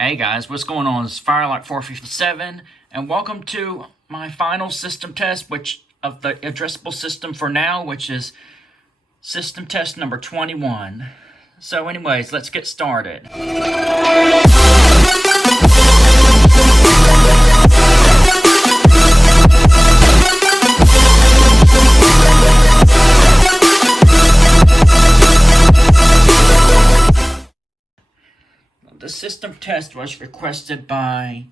Hey guys, what's going on? This is Fire-Lite 457, and welcome to my final system test, which of the addressable system for now, which is system test number 21. So anyways, let's get started. The system test was requested by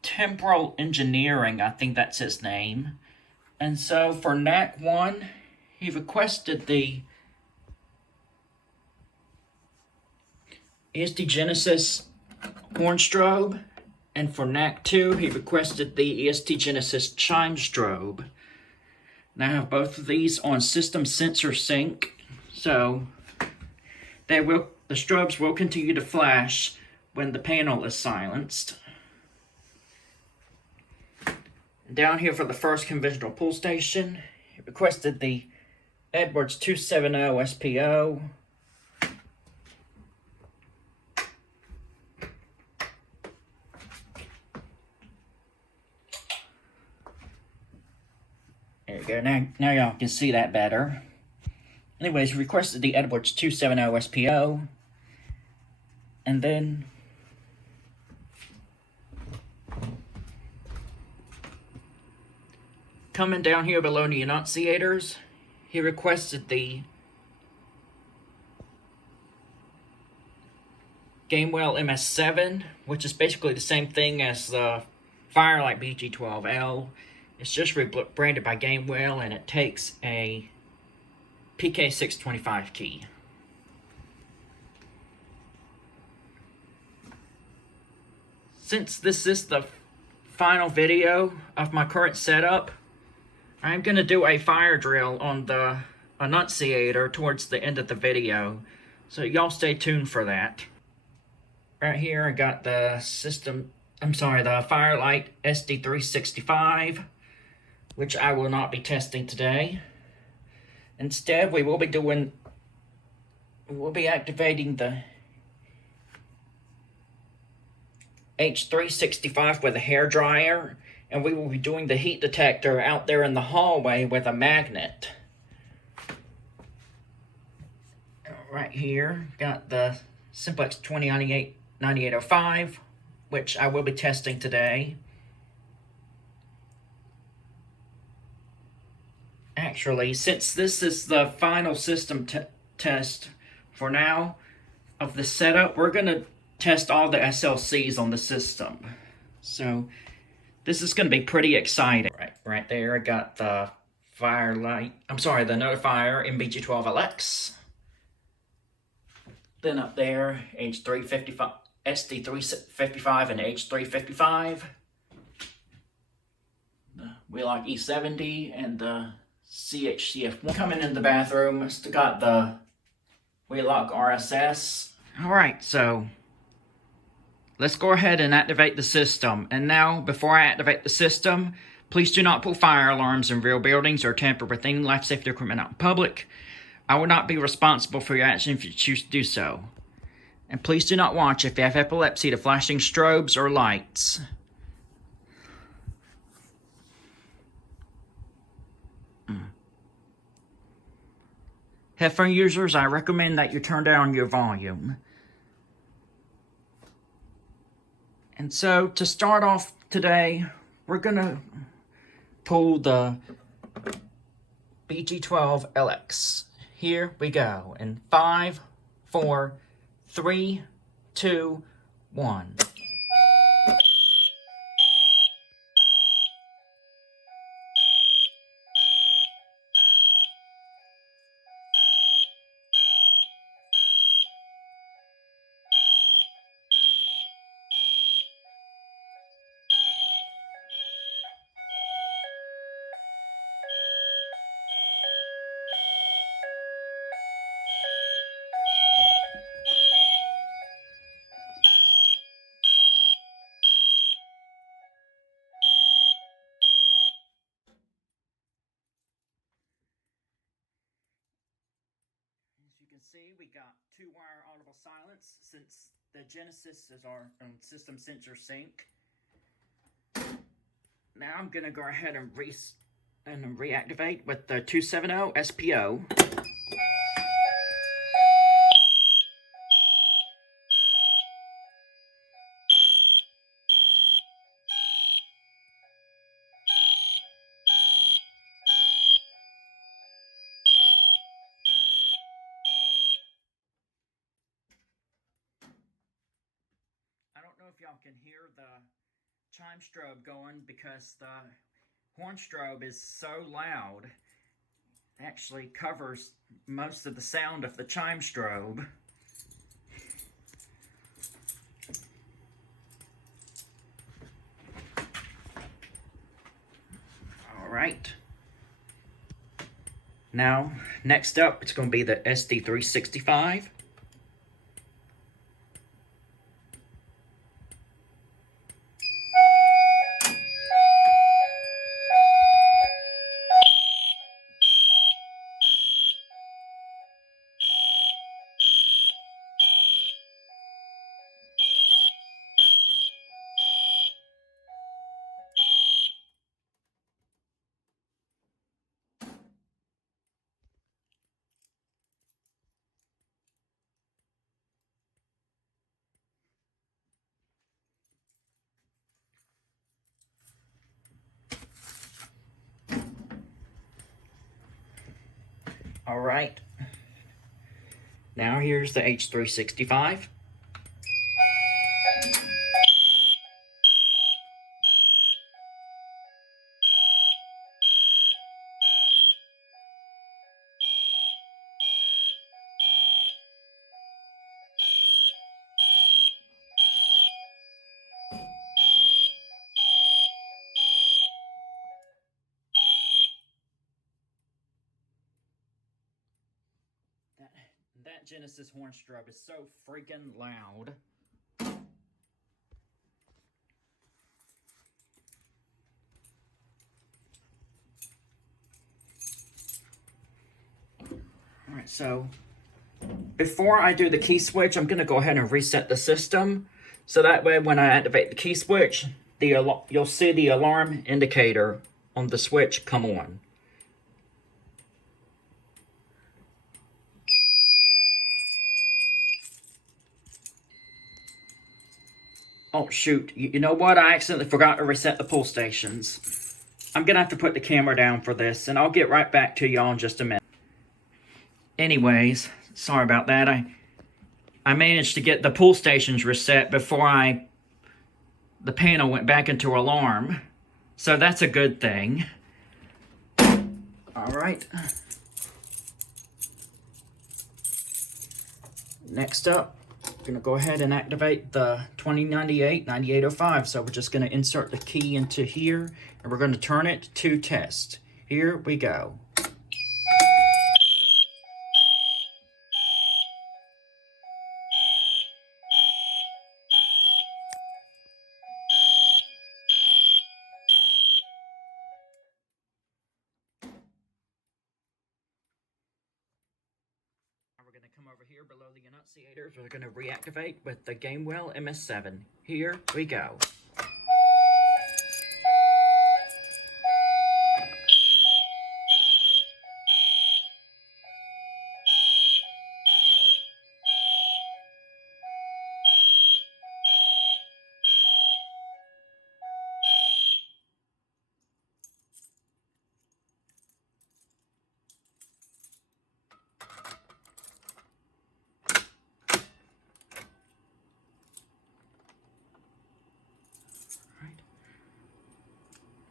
Temporal Engineering, I think that's his name. And so for NAC 1, he requested the EST Genesis horn strobe. And for NAC 2, he requested the EST Genesis chime strobe. Now I have both of these on system sensor sync, so the strobes will continue to flash when the panel is silenced. Down here for the first conventional pull station, he requested the Edwards 270 SPO. There you go, now y'all can see that better. Anyways, requested the Edwards 270 SPO. And then coming down here below the enunciators, he requested the Gamewell MS7, which is basically the same thing as the Fire-Lite BG12L. It's just rebranded by Gamewell, and it takes a PK625 key. Since this is the final video of my current setup, I'm going to do a fire drill on the enunciator towards the end of the video, so y'all stay tuned for that. Right here I got the the Fire-Lite SD365, which I will not be testing today. Instead, we'll be activating the H365 with a hairdryer, and we will be doing the heat detector out there in the hallway with a magnet. Right here, got the Simplex 2098-9805, which I will be testing today. Actually, since this is the final system test for now of the setup, we're going to test all the SLCs on the system. So this is going to be pretty exciting. Right there, I got the the Notifier MBG12LX. Then up there, H355, SD355 and H355. The Wheelock E70 and the CHCF1. Coming in the bathroom, still got the Wheelock RSS. Alright, so let's go ahead and activate the system. And now, before I activate the system, please do not pull fire alarms in real buildings or tamper with any life safety equipment out in public. I will not be responsible for your action if you choose to do so. And please do not watch if you have epilepsy to flashing strobes or lights. Headphone users, I recommend that you turn down your volume. And so, to start off today, we're going to pull the BG12LX. Here we go. In 5, 4, 3, 2, 1. As you can see, we got 2-wire audible silence since the Genesis is our system sensor sync. Now I'm gonna go ahead and reactivate with the 270 SPO. I don't know if y'all can hear the chime strobe going because the horn strobe is so loud. It actually covers most of the sound of the chime strobe. Alright. Now, next up, it's going to be the SD365. Alright, now here's the H365. That Genesis horn strobe is so freaking loud. Alright, so before I do the key switch, I'm going to go ahead and reset the system. So that way when I activate the key switch, you'll see the alarm indicator on the switch come on. Oh shoot, you know what? I accidentally forgot to reset the pull stations. I'm gonna have to put the camera down for this, and I'll get right back to y'all in just a minute. Anyways, sorry about that. I managed to get the pull stations reset before the panel went back into alarm. So that's a good thing. Alright. Next up, I'm going to go ahead and activate the 2098-9805. So we're just going to insert the key into here, and we're going to turn it to test. Here we go. We're going to come over here below the annunciators. We're going to reactivate with the Gamewell MS7. Here we go.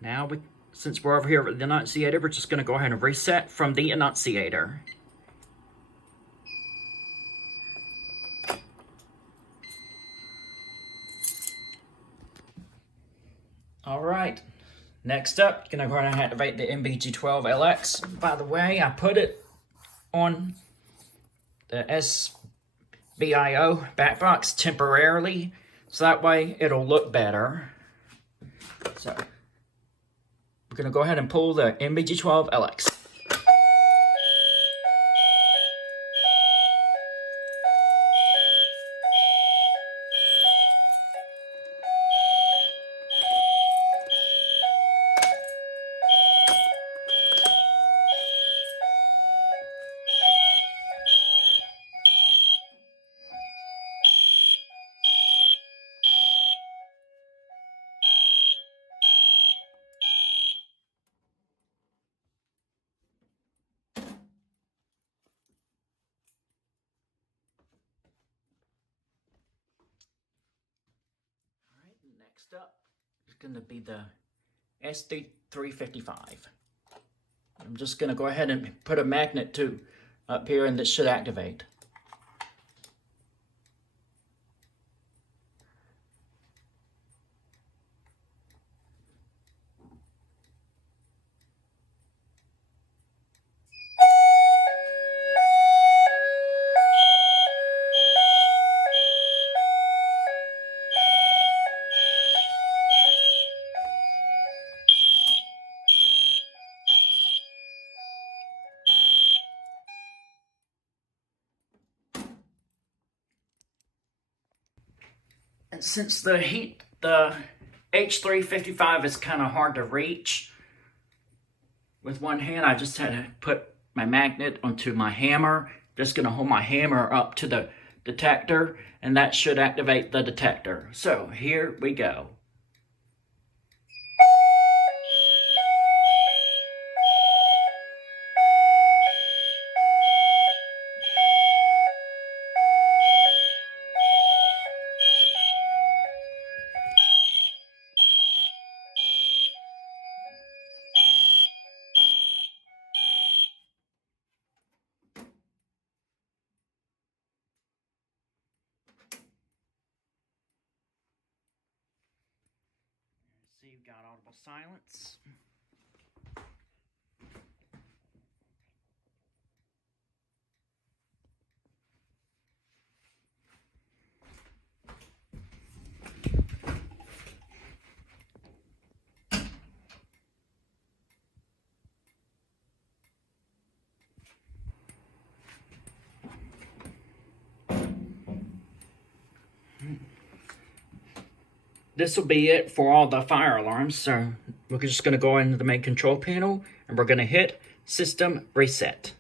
Now, since we're over here with the annunciator, we're just going to go ahead and reset from the annunciator. Alright, next up, going to go ahead and activate the MBG12LX. By the way, I put it on the SBIO backbox temporarily, so that way it'll look better. So we're going to go ahead and pull the MBG12LX. Next up is going to be the ST355. I'm just going to go ahead and put a magnet up here, and this should activate. And since the H355 is kind of hard to reach with one hand, I just had to put my magnet onto my hammer. Just going to hold my hammer up to the detector, and that should activate the detector. So here we go. So you've got audible silence. This will be it for all the fire alarms. So we're just going to go into the main control panel, and we're going to hit System Reset.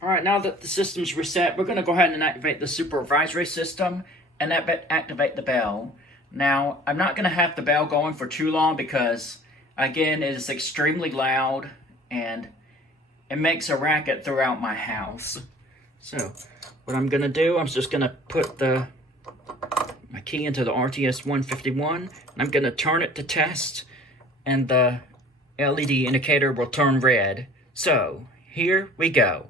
All right, now that the system's reset, we're going to go ahead and activate the supervisory system and activate the bell. Now, I'm not going to have the bell going for too long because, again, it is extremely loud and it makes a racket throughout my house. So what I'm going to do, I'm just going to put my key into the RTS-151, and I'm going to turn it to test, and the LED indicator will turn red. So here we go.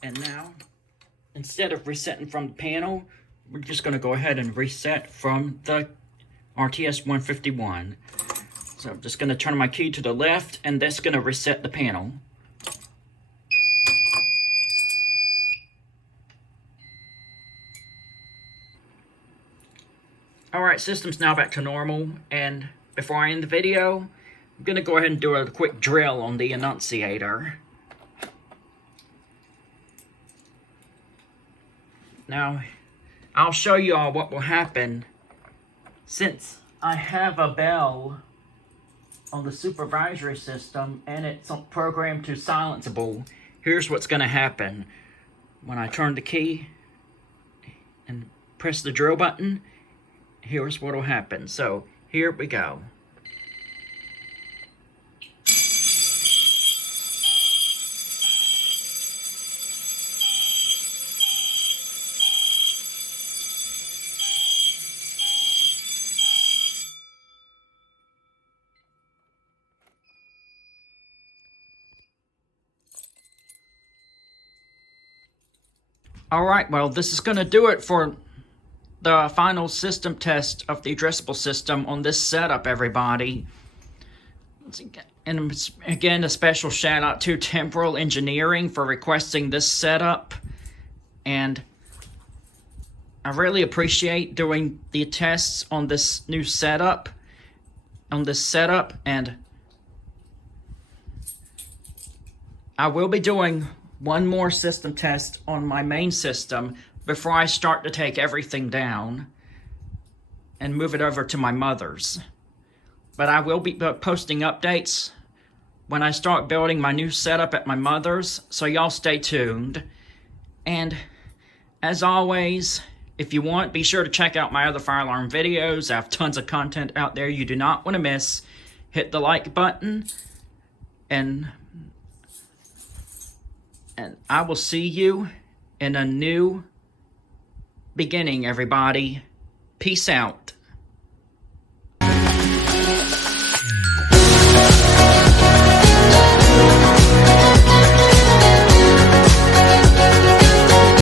And now, instead of resetting from the panel, we're just going to go ahead and reset from the RTS-151. So I'm just going to turn my key to the left, and that's going to reset the panel. Alright, system's now back to normal, and before I end the video, I'm going to go ahead and do a quick drill on the annunciator. Now, I'll show you all what will happen since I have a bell on the supervisory system and it's programmed to silenceable. Here's what's going to happen. When I turn the key and press the drill button, here's what will happen. So, here we go. Alright, well, this is going to do it for the final system test of the addressable system on this setup, everybody. And again, a special shout out to Temporal Engineering for requesting this setup. And I really appreciate doing the tests on this new setup. And I will be doing one more system test on my main system before I start to take everything down and move it over to my mother's. But I will be posting updates when I start building my new setup at my mother's, so y'all stay tuned. And as always, if you want, be sure to check out my other fire alarm videos. I have tons of content out there you do not want to miss. Hit the like button, and I will see you in a new beginning, everybody. Peace out.